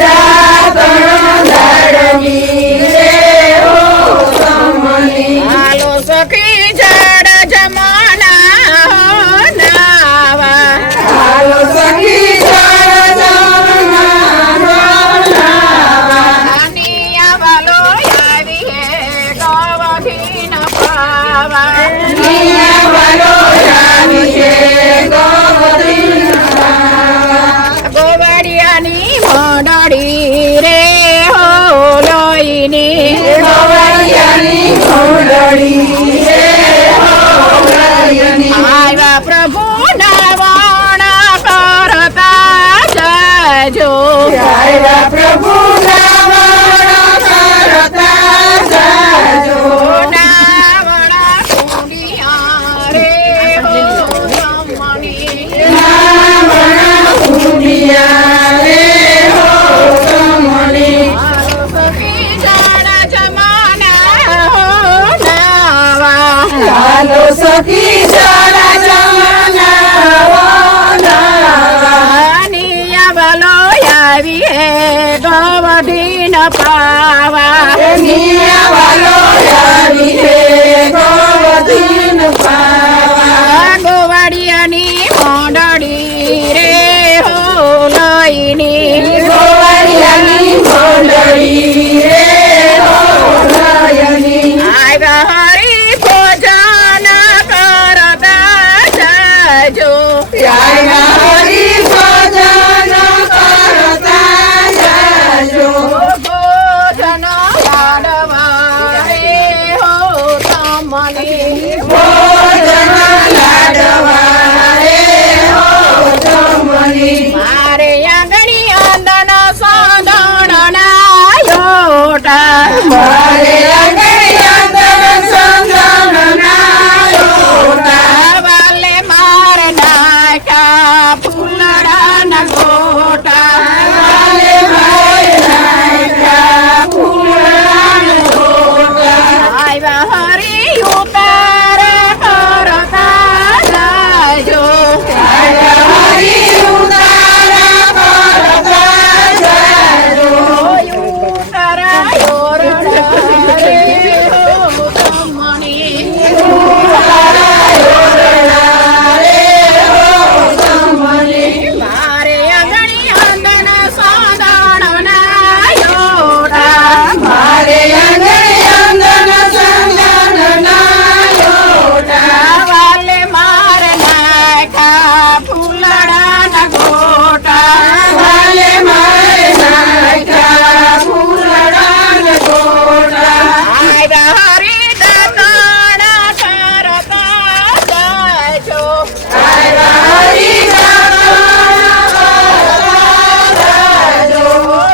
રાતણ દાડમી રે હો તમની હાલો સખી જડ જમાના નાવા હાલો સખી જડ જમાના નાવા આનિયા વાલો આવી હે ગવધી ન પાવા આનિયા વાલો આવી હે ગવધી ન પાવા ગોવાડિયાની મોડડી રે હો લોઈની ગોવાડિયાની મોડડી રે હો લોઈની આવ્યા પ્રભુ નાવણ કરતા જજો આવ્યા પ્રભુ નાવણ કરતા જજો નાવણ કુંડિયા રે હો રમણી નાવણ કુંડિયા રે હો રમણી હાલો સખી જડા જમાના નાવા નિયા વાલો આવી હે ગવધી ન પાવા નિયા વાલો આવી હે ગવધી ન પાવા ગોવાડિયાની મોડડી રે હો લઈની ગોવાડિયાની મોડડી રે હો લઈની આવ્યા હરી ભોજન કરતા જજો આવ્યા હરી ભોજન કરતા જજો ભોજન લાડવા રે હો તમની ભોજન લાડવા રે હો તમની મારે આંગણી આંદન સાંદણ ના યોટા મારે આંગણી આંદન સાંદણ ના યોટા વાલે માર નાખ્યા ફૂલડા ના ગોટા વાલે માર નાખ્યા ફૂલડા ના ગોટા આવ્યા હરી ઉતાર કરતા જાજો આવ્યા હરી ઉતાર કરતા જાજો ઉતાર યોરણ રે હો તમણી ઉતાર યોરણ રે હો તમણી મારે આંગણી આંદન સાંદણ ના યોટા મારે આંગણી આંદન સાંદણ ના યોટા વાલે માર નાખ્યા ફૂલડા ના ગોટા વાલે માર નાખ્યા ફૂલડા ના ગોટા આવ્યા હરી દાતણ કરતા જજો આવ્યા હરી દાતણ કરતા જજો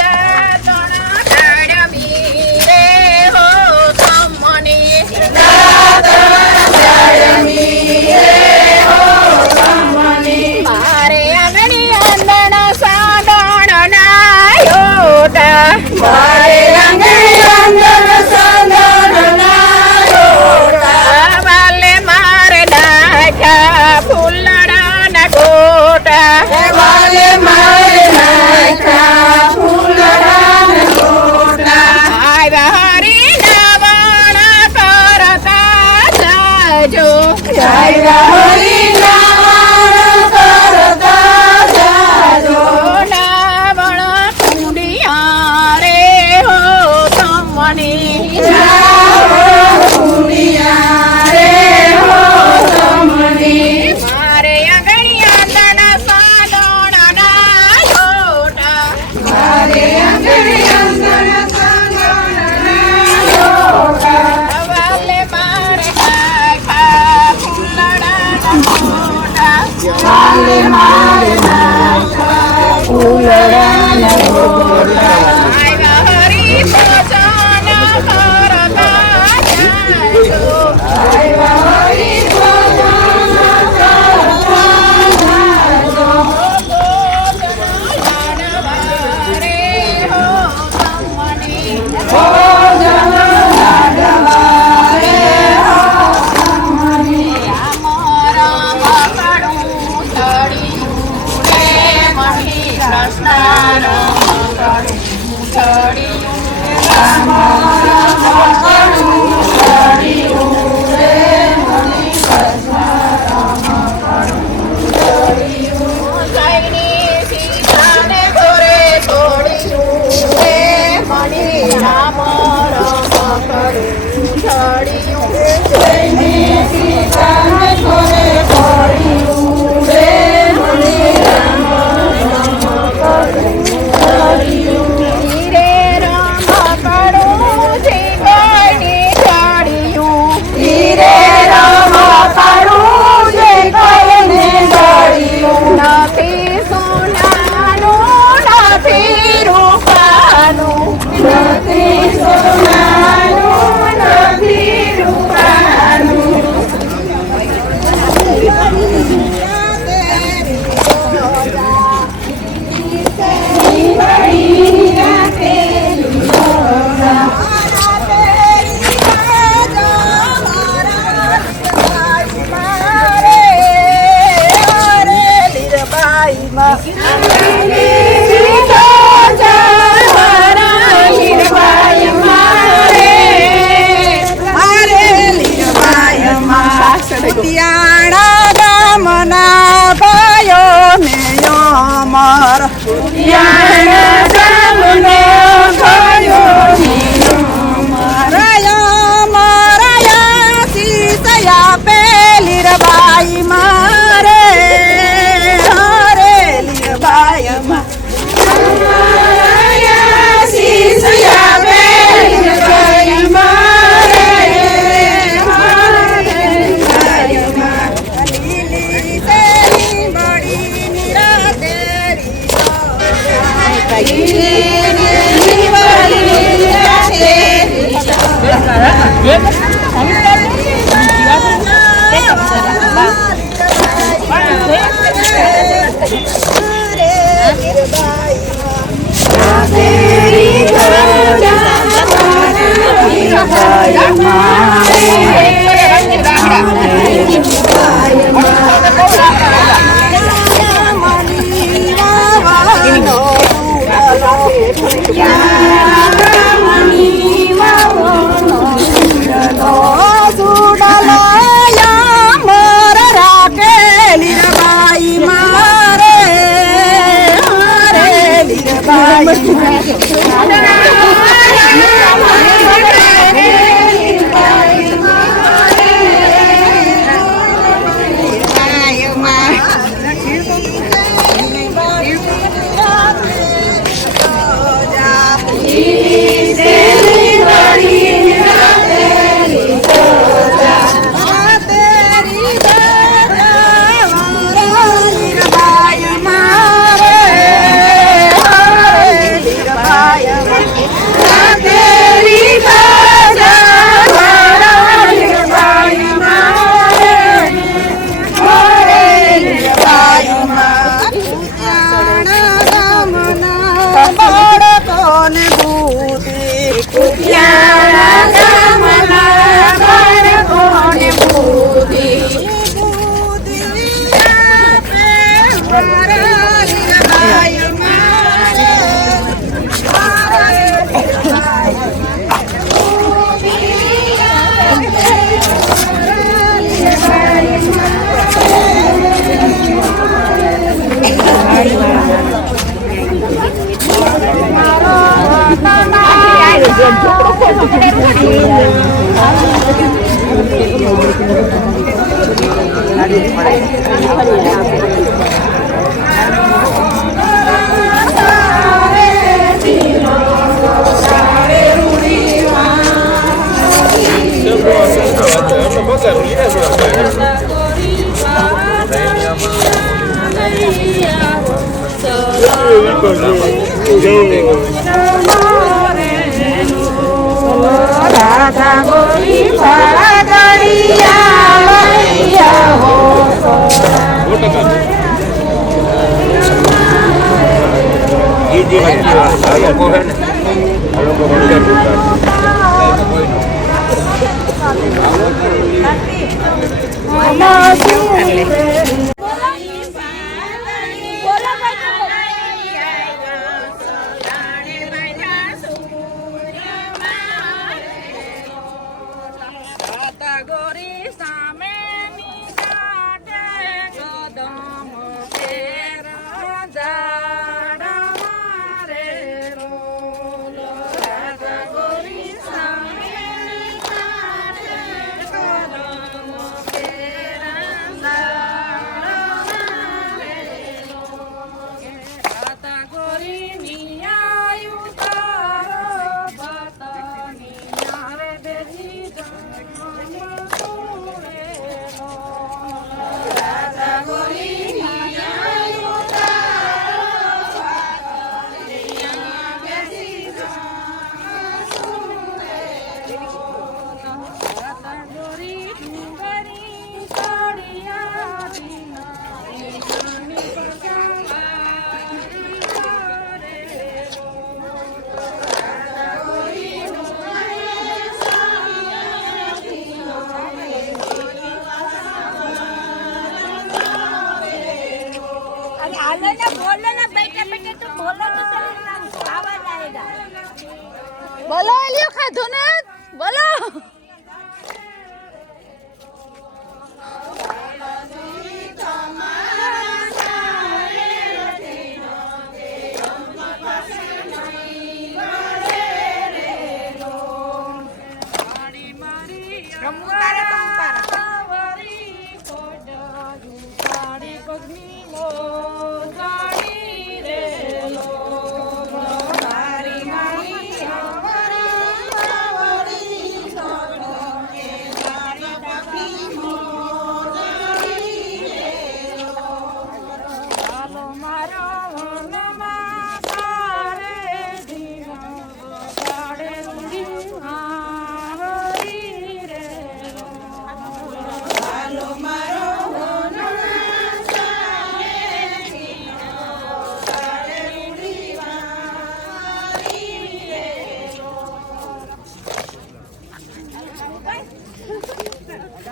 દાતણ દાડમી રે હો તમની દાતણ દાડમી રે હો તમની મારે આંગણી આંદણ સાંદણ ના યોટા મારે આંગણી આંદણ સાંદણ ના યોટા વાલે મારે નાખ્યા ફૂલડા ના ગોટા વાલે મારે નાખ્યા ફૂલડા ના ગોટા આવ્યા હરી નાવણ કરતા જાજો આવ્યા હરી નાવણ કરતા જાજો નાવણ કુંડિયા રે હો તમણી નાવણ કુંડિયા રે હો તમણી મારે આંગણી આંદન સાંદણ ના યોટા મારે આંગણી આંદન સાંદણ ના યોટા વાલે માર નાખ્યા ફૂલડા ના ગોટા વાલે માર નાખ્યા ફૂલડા ના ગોટા આવ્યા હરી ભોજન કરતા જાજો આવ્યા હરી ભોજન કરતા જાજો ભોજન લાડવા રે હો તમની ભોજન લાડવા રે હો તમની રામ રામ કડું તળિયું રે મહી કૃષ્ણ કુતિયાણા ગામના ભાયો ને અમર કુતિયાણા ગામના ભાયો ને અમર શીસયા પેલી રબાઈ મારે હરે લીરબાઈ શીસયા પેલી રબાઈ મારે बैठे बैठे तो बोलो तो चलो आवाज आएगा। बोलो एलियो खाधो ने बोलो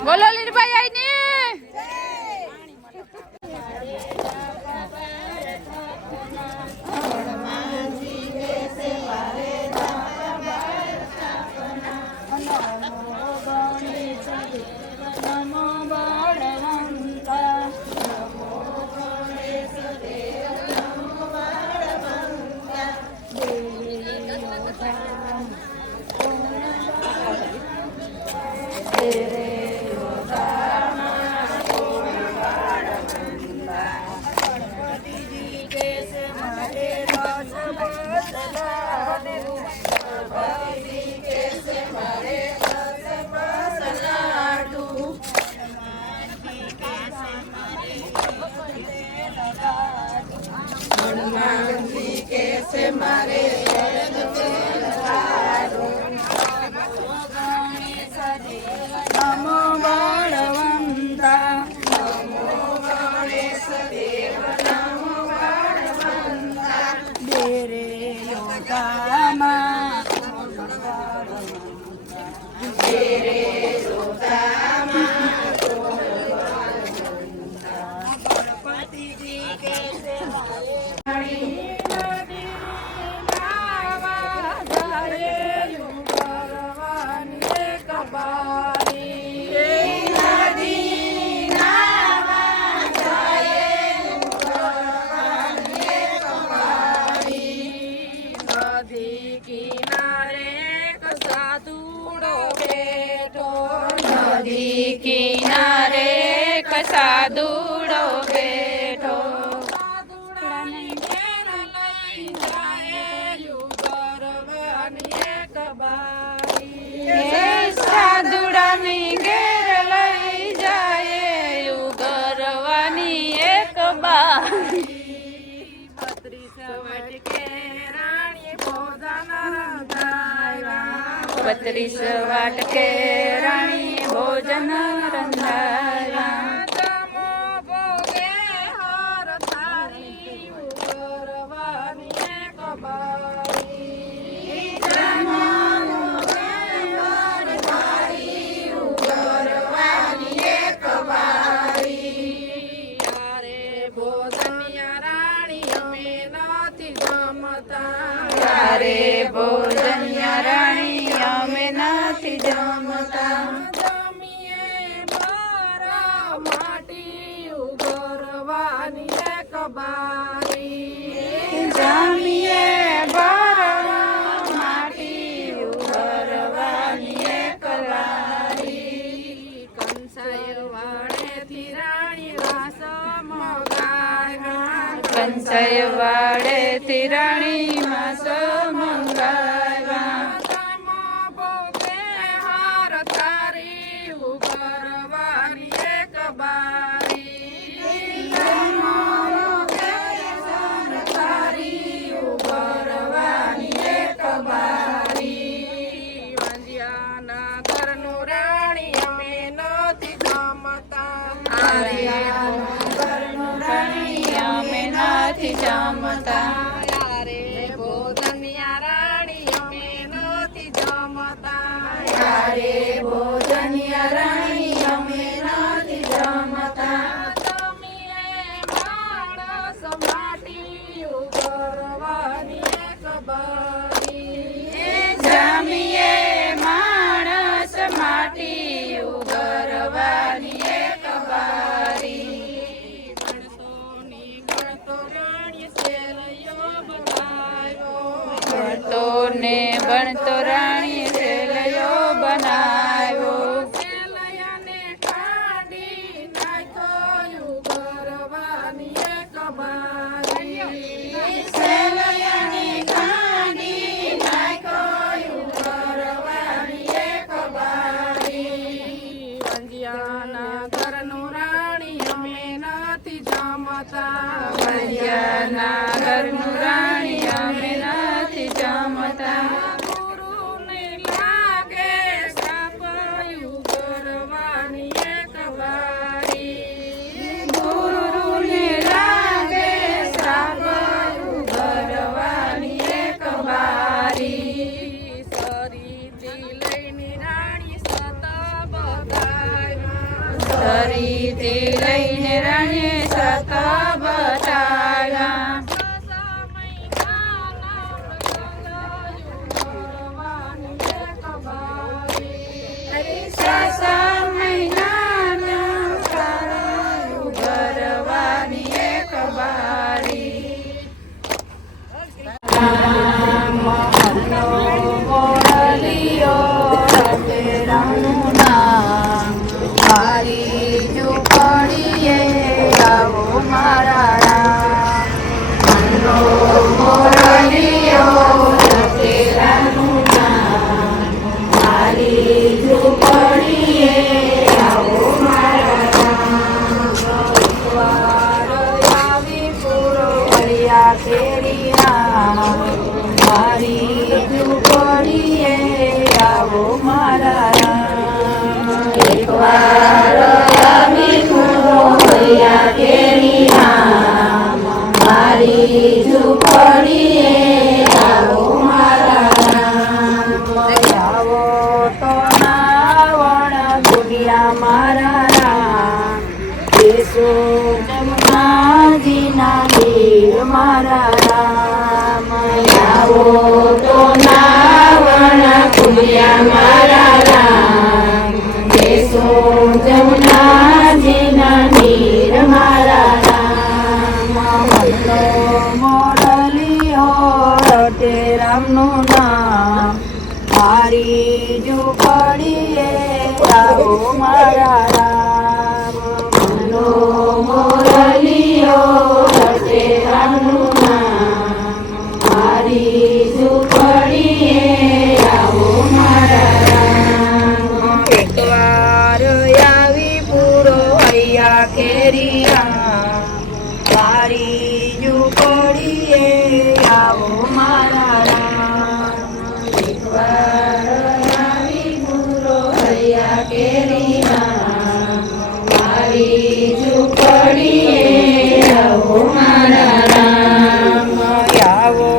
बोलो लीलबाई आई ने किनारे साधुड़ो बैठो साधुड़ा में घेर लई जाए गरवानी एक बारी 32 वाट के रानी भोजन रंधारा भोजनिया रानी અમે નથી જમતા જમીએ મારા માટી ઉગરવાની એક બારી જમીએ બારા માટી ઉગરવાની એક બારી કંસાય વાડેથી રાણી વાસ મગાય કંસાય વાડેથી રાણી વાસ જમતા યારે ભોજનિયા રાણી અમે નથી જમતા યારે ભોજનિયા રાણી અમે નથી જમતા જમીએ માણસ માટી ને બનતો રાણી સેલયો બનાવ્યો. સેલયાને કાઢી નાખ્યો ગરવાની એક બારી. સેલયાને કાઢી નાખ્યો ગરવાની એક બારી. અંજિયાના ઘરનું રાણી અમે નથી જમતા. અંજિયાના ઘરનું રાણી અમે નથી જમતા. ગુરુને લાગે સાપયું ગરવાની એક બારી. ગુરુને લાગે સાપયું ગરવાની એક બારી. સરીથી લઈને રાણી સતા બધામાં. સરીથી લઈને રાણીએ સતા બતાવ્યા. સાસા મહિનાના સારાયું ગરવાની એક બારી. મારી ઝૂંપડીએ આવો મારા રામ. મોરલીયો તેરાનું નામ. મારી ઝૂંપડીએ આવો મારા રામ. વાર આવી પૂરો વળ્યા તેરી રામ. મારી ઝૂંપડીએ આવો મારા રામ. એકવાર આવી પૂરો વળ્યા તેરી રામ. મારી ઝૂંપડીએ આવો મારા રામ. આવો તો નાવણ ગુડિયા મારા રામ. કેશો જમનાજીના વીર મારા રામ. આવો તો નાવણ ગુડિયા મારા રામ. કેશો જમનાજીના વીર મારા રામ. મોરલીયો તે રામનું નામ. મારી ઝૂંપડીએ આવો મારા રામ. મોરલીયો તે રામનું નામ. મારી ઝૂંપડીએ આવો મારા રામ. એકવાર આવી પૂરો અહીંયા કેરિયા. મારી ઝૂંપડીએ આવો મારા રામ. એકવાર આવી પૂરો અહીંયા કેરિયા. મારી ઝૂંપડીએ આવો મારા રામ. આવો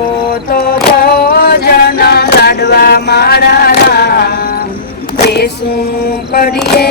તો ભોજન લાડવા મારા રામ. તે શું કરીએ